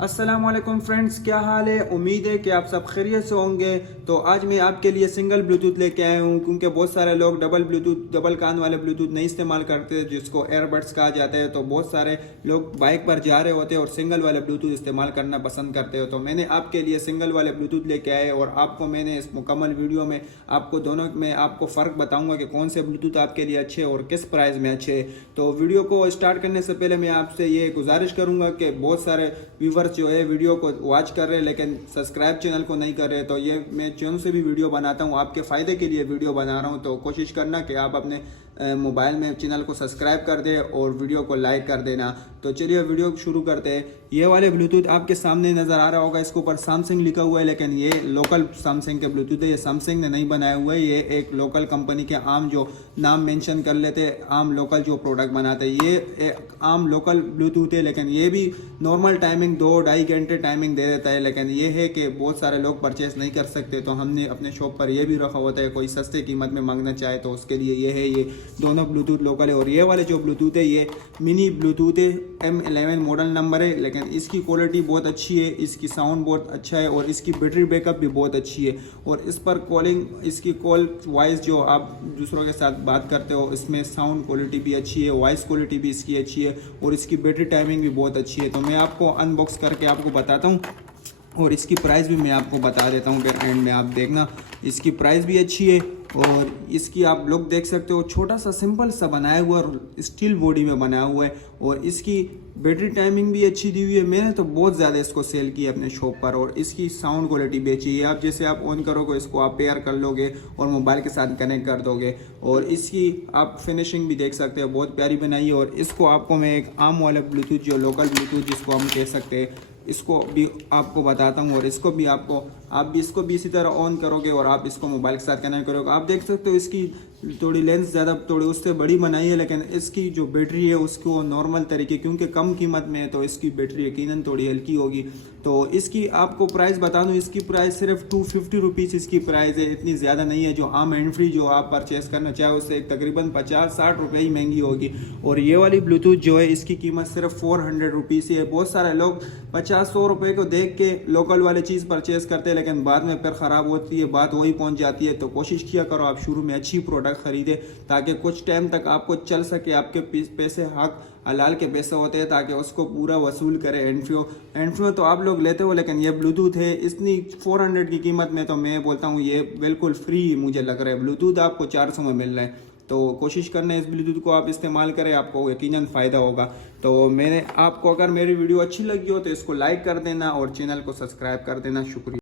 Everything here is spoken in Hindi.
अस्सलाम वालेकुम फ्रेंड्स, क्या हाल है। उम्मीद है कि आप सब खैरियत से होंगे। तो आज मैं आपके लिए सिंगल ब्लूटूथ लेके आया हूँ, क्योंकि बहुत सारे लोग डबल कान वाले ब्लूटूथ नहीं इस्तेमाल करते, जिसको एयरबड्स कहा जाता है। तो बहुत सारे लोग बाइक पर जा रहे होते हैं और सिंगल वाले ब्लूटूथ इस्तेमाल करना पसंद करते हो। तो मैंने आपके लिए सिंगल वाले ब्लूटूथ लेके आए और आपको मैंने इस मुकम्मल वीडियो में आपको दोनों में आपको फ़र्क बताऊंगा कि कौन से ब्लूटूथ आपके लिए अच्छे और किस प्राइस में अच्छे। तो वीडियो को स्टार्ट करने से पहले मैं आपसे ये गुजारिश करूंगा कि बहुत सारे व्यूवर्स जो है वीडियो को वॉच कर रहे हैं लेकिन सब्सक्राइब चैनल को नहीं कर रहे। तो ये मैं चैनल से भी वीडियो बनाता हूँ, आपके फ़ायदे के लिए वीडियो बना रहा हूँ। तो कोशिश करना कि आप अपने मोबाइल में चैनल को सब्सक्राइब कर दे और वीडियो को लाइक कर देना। तो चलिए वीडियो शुरू करते हैं। ये वाले ब्लूटूथ आपके सामने नज़र आ रहा होगा, इसके ऊपर सैमसंग लिखा हुआ है, लेकिन ये लोकल सैमसंग के ब्लूटूथ है। ये सैमसंग ने नहीं बनाया हुआ है, ये एक लोकल कंपनी के आम जो नाम मेंशन कर लेते हैं, आम लोकल जो प्रोडक्ट बनाते हैं, ये एक आम लोकल ब्लूटूथ है। लेकिन ये भी नॉर्मल टाइमिंग 2-2.5 घंटे टाइमिंग दे देता है। लेकिन ये है कि बहुत सारे लोग परचेस नहीं कर सकते, तो हमने अपने शॉप पर ये भी रखा होता है, कोई सस्ते कीमत में मांगना चाहे तो उसके लिए ये है। ये दोनों ब्लूटूथ लोकल है। और ये वाले जो ब्लूटूथ है ये मिनी ब्लूटूथ है, M11 मॉडल नंबर है, लेकिन इसकी क्वालिटी बहुत अच्छी है, इसकी साउंड बहुत अच्छा है और इसकी बैटरी बैकअप भी बहुत अच्छी है। और इस पर कॉलिंग, इसकी कॉल वॉइस जो आप दूसरों के साथ बात करते हो, इसमें साउंड क्वालिटी भी अच्छी है, वॉइस क्वालिटी भी इसकी अच्छी है और इसकी बैटरी टाइमिंग भी बहुत अच्छी है। तो मैं आपको अनबॉक्स करके आपको बताता हूँ और इसकी प्राइस भी मैं आपको बता देता हूँ कि एंड में आप देखना। इसकी प्राइस भी अच्छी है और इसकी आप लोग देख सकते हो, छोटा सा सिंपल सा बनाया हुआ और स्टील बॉडी में बनाया हुआ है और इसकी बैटरी टाइमिंग भी अच्छी दी हुई है। मैंने तो बहुत ज़्यादा इसको सेल किया अपने शॉप पर और इसकी साउंड क्वालिटी भी अच्छी है। आप जैसे आप ऑन करोगे इसको आप पेयर कर लोगे और मोबाइल के साथ कनेक्ट कर दोगे और इसकी आप फिनिशिंग भी देख सकते हो, बहुत प्यारी बनाई है। और इसको आपको मैं एक आम वाला ब्लूटूथ जो लोकल ब्लूटूथ जिसको हम कह सकते हैं, इसको भी आपको बताता हूँ और इसको भी आप भी इसको भी इसी तरह ऑन करोगे और आप इसको मोबाइल के साथ कनेक्ट करोगे। आप देख सकते हो इसकी थोड़ी लेंस ज़्यादा थोड़ी उससे बड़ी बनाई है, लेकिन इसकी जो बैटरी है उसको नॉर्मल तरीके, क्योंकि कम कीमत में है तो इसकी बैटरी यकीनन थोड़ी हल्की होगी। तो इसकी आपको प्राइस बता दूँ, इसकी प्राइस सिर्फ 250 रुपीज़ इसकी प्राइस है, इतनी ज़्यादा नहीं है। जो आम हैंड फ्री जो आप परचेस करना चाहे उससे तकरीबन 50-60 रुपये ही महंगी होगी। और ये वाली ब्लूटूथ जो है इसकी कीमत सिर्फ 400 रुपीज़ है। बहुत सारे लोग 50-100 रुपये को देख के लोकल वाले चीज़ परचेस करते हैं, लेकिन बाद में फिर ख़राब होती है, बात वही पहुंच जाती है। तो कोशिश किया करो आप शुरू में अच्छी प्रोडक्ट खरीदे ताकि कुछ टाइम तक आपको चल सके। आपके पैसे हक हलाल के पैसे होते हैं ताकि उसको पूरा वसूल करे। एंड्रॉइड तो आप लोग लेते हो, लेकिन ये ब्लूटूथ है इतनी 400 की कीमत में, तो मैं बोलता हूँ ये बिल्कुल फ्री मुझे लग रहा है। ब्लूटूथ आपको 400 में मिल रहा है, तो कोशिश करना इस ब्लूटूथ को आप इस्तेमाल करें, आपको यकीनन फ़ायदा होगा। तो मैंने आपको अगर मेरी वीडियो अच्छी लगी हो तो इसको लाइक कर देना और चैनल को सब्सक्राइब कर देना। शुक्रिया।